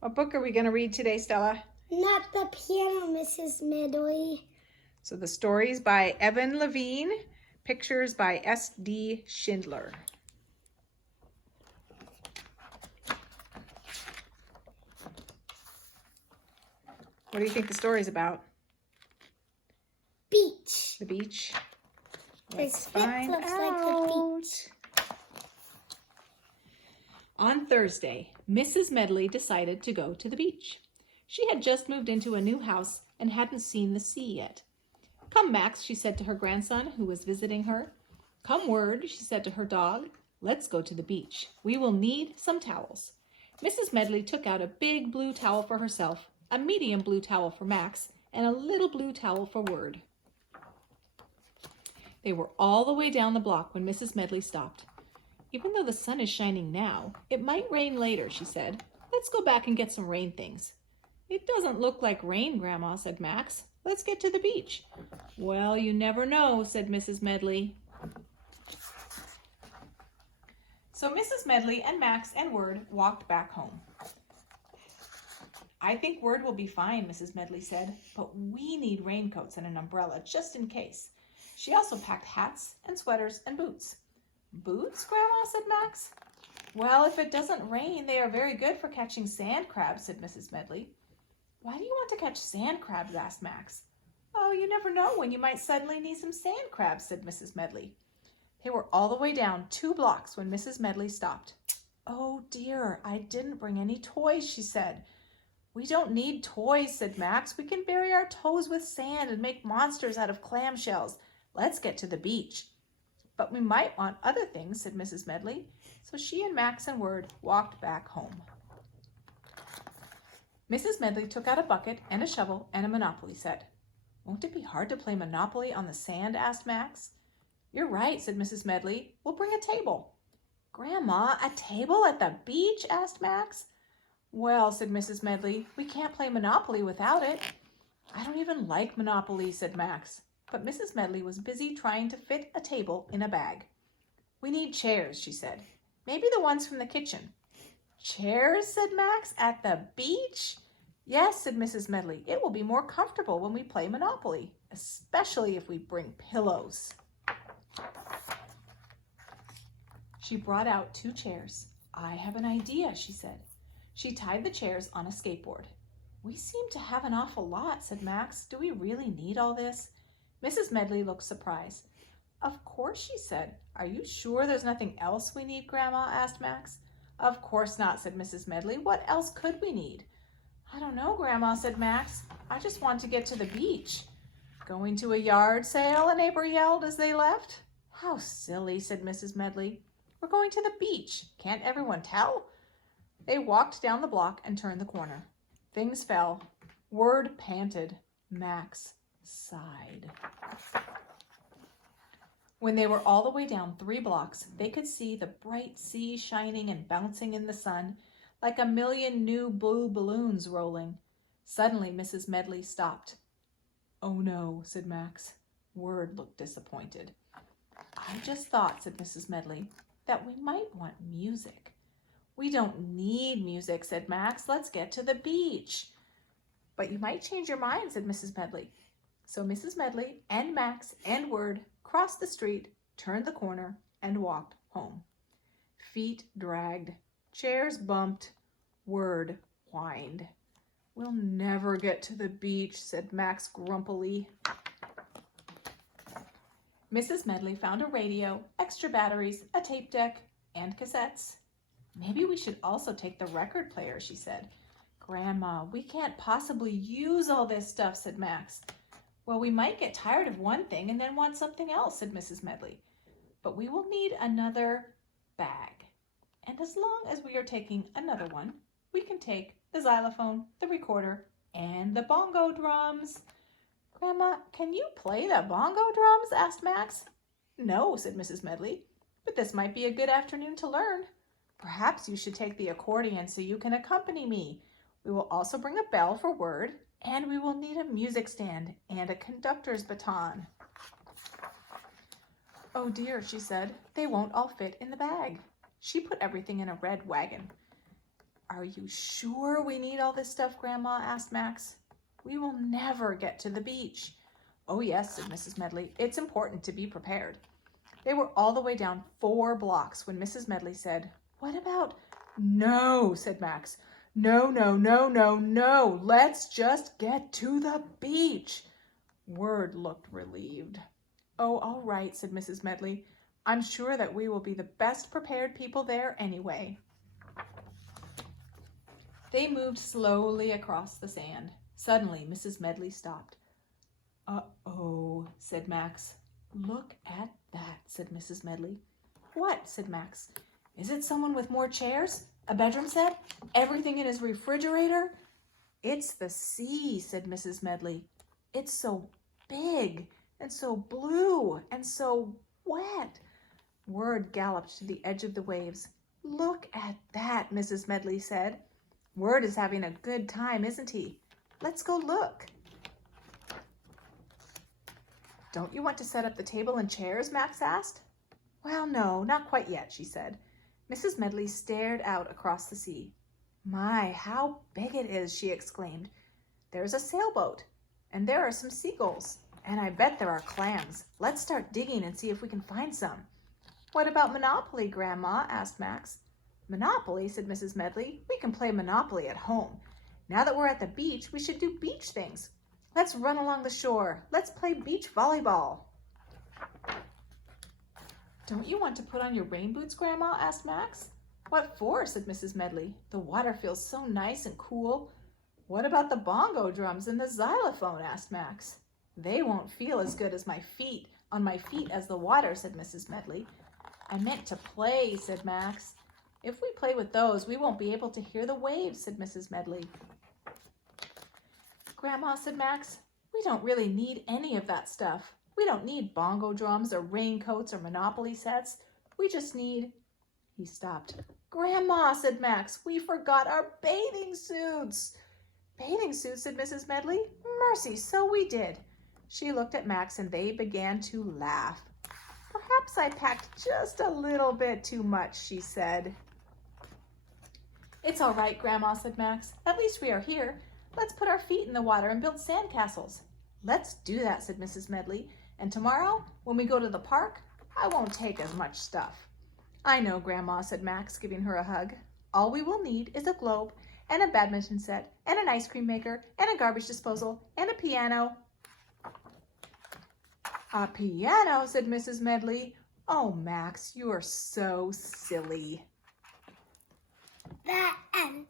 What book are we going to read today, Stella? Not the piano, Mrs. Medley. So the stories by Evan Levine, pictures by S.D. Schindler. What do you think the story's about? Beach. The beach? This find looks like the beach. On Thursday, Mrs. Medley decided to go to the beach. She had just moved into a new house and hadn't seen the sea yet. "Come, Max," she said to her grandson, who was visiting her. "Come, Word," she said to her dog. "Let's go to the beach. We will need some towels." Mrs. Medley took out a big blue towel for herself, a medium blue towel for Max, and a little blue towel for Word. They were all the way down the block when Mrs. Medley stopped. "Even though the sun is shining now, it might rain later," she said. "Let's go back and get some rain things." "It doesn't look like rain, Grandma," said Max. "Let's get to the beach." "Well, you never know," said Mrs. Medley. So Mrs. Medley and Max and Word walked back home. "I think Word will be fine," Mrs. Medley said, "but we need raincoats and an umbrella just in case." She also packed hats and sweaters and boots. "Boots, Grandma?" said Max. "Well, if it doesn't rain, they are very good for catching sand crabs," said Mrs. Medley. "Why do you want to catch sand crabs?" asked Max. "Oh, you never know when you might suddenly need some sand crabs," said Mrs. Medley. They were all the way down 2 blocks when Mrs. Medley stopped. "Oh dear, I didn't bring any toys," she said. "We don't need toys," said Max. "We can bury our toes with sand and make monsters out of clamshells. Let's get to the beach." "But we might want other things," said Mrs. Medley. So she and Max and Word walked back home. Mrs. Medley took out a bucket and a shovel and a Monopoly set. "Won't it be hard to play Monopoly on the sand?" asked Max. "You're right," said Mrs. Medley. "We'll bring a table." "Grandma, a table at the beach?" asked Max. "Well," said Mrs. Medley, "we can't play Monopoly without it." "I don't even like Monopoly," said Max. But Mrs. Medley was busy trying to fit a table in a bag. "We need chairs," she said. "Maybe the ones from the kitchen." "Chairs?" said Max. "At the beach?" "Yes," said Mrs. Medley. "It will be more comfortable when we play Monopoly, especially if we bring pillows." She brought out 2 chairs. "I have an idea," she said. She tied the chairs on a skateboard. "We seem to have an awful lot," said Max. "Do we really need all this?" Mrs. Medley looked surprised. "Of course," she said. "Are you sure there's nothing else we need, Grandma?" asked Max. "Of course not," said Mrs. Medley. "What else could we need?" "I don't know, Grandma," said Max. "I just want to get to the beach." "Going to a yard sale?" a neighbor yelled as they left. "How silly," said Mrs. Medley. "We're going to the beach. Can't everyone tell?" They walked down the block and turned the corner. Things fell. Word panted. Max sighed. When they were all the way down 3 blocks, they could see the bright sea shining and bouncing in the sun, like a million new blue balloons rolling. Suddenly, Mrs. Medley stopped. "Oh no," said Max. Word looked disappointed. "I just thought," said Mrs. Medley, "that we might want music." "We don't need music," said Max. "Let's get to the beach." "But you might change your mind," said Mrs. Medley. So Mrs. Medley and Max and Word crossed the street, turned the corner, and walked home. Feet dragged, chairs bumped, Word whined. "We'll never get to the beach," said Max grumpily. Mrs. Medley found a radio, extra batteries, a tape deck, and cassettes. "Maybe we should also take the record player," she said. "Grandma, we can't possibly use all this stuff," said Max. "Well, we might get tired of one thing and then want something else," said Mrs. Medley. "But we will need another bag. And as long as we are taking another one, we can take the xylophone, the recorder, and the bongo drums." "Grandma, can you play the bongo drums?" asked Max. "No," said Mrs. Medley, "but this might be a good afternoon to learn. Perhaps you should take the accordion so you can accompany me. We will also bring a bell for Word, and we will need a music stand and a conductor's baton." "Oh dear," she said, "they won't all fit in the bag." She put everything in a red wagon. Are you sure we need all this stuff, Grandma? Asked Max. We will never get to the beach. Oh yes, said Mrs. Medley. It's important to be prepared. They were all the way down 4 blocks when Mrs. Medley said, What about? No, said Max. No, no, no, no, no. Let's just get to the beach. Word looked relieved. Oh, all right, said Mrs. Medley. I'm sure that we will be the best prepared people there anyway. They moved slowly across the sand. Suddenly, Mrs. Medley stopped. Uh-oh, said Max. Look at that, said Mrs. Medley. What? Said Max. Is it someone with more chairs? A bedroom set? Everything in his refrigerator? It's the sea, said Mrs. Medley. It's so big and so blue and so wet. Word galloped to the edge of the waves. Look at that, Mrs. Medley said. Word is having a good time, isn't he? Let's go look. Don't you want to set up the table and chairs? Max asked. Well, no, not quite yet, she said. Mrs. Medley stared out across the sea. My, how big it is, she exclaimed. There's a sailboat, and there are some seagulls, and I bet there are clams. Let's start digging and see if we can find some. What about Monopoly, Grandma? Asked Max. Monopoly, said Mrs. Medley. We can play Monopoly at home. Now that we're at the beach, we should do beach things. Let's run along the shore. Let's play beach volleyball. Don't you want to put on your rain boots, Grandma? Asked Max. What for? Said Mrs. Medley. The water feels so nice and cool. What about the bongo drums and the xylophone? Asked Max. They won't feel as good as on my feet as the water, said Mrs. Medley. I meant to play, said Max. If we play with those, we won't be able to hear the waves, said Mrs. Medley. Grandma, said Max, we don't really need any of that stuff. We don't need bongo drums or raincoats or Monopoly sets. We just need... He stopped. Grandma, said Max, we forgot our bathing suits. Bathing suits, said Mrs. Medley. Mercy, so we did. She looked at Max and they began to laugh. Perhaps I packed just a little bit too much, she said. It's all right, Grandma, said Max. At least we are here. Let's put our feet in the water and build sandcastles. Let's do that, said Mrs. Medley. And tomorrow, when we go to the park, I won't take as much stuff. I know, Grandma, said Max, giving her a hug. All we will need is a globe and a badminton set and an ice cream maker and a garbage disposal and a piano. A piano, said Mrs. Medley. Oh, Max, you are so silly. The end.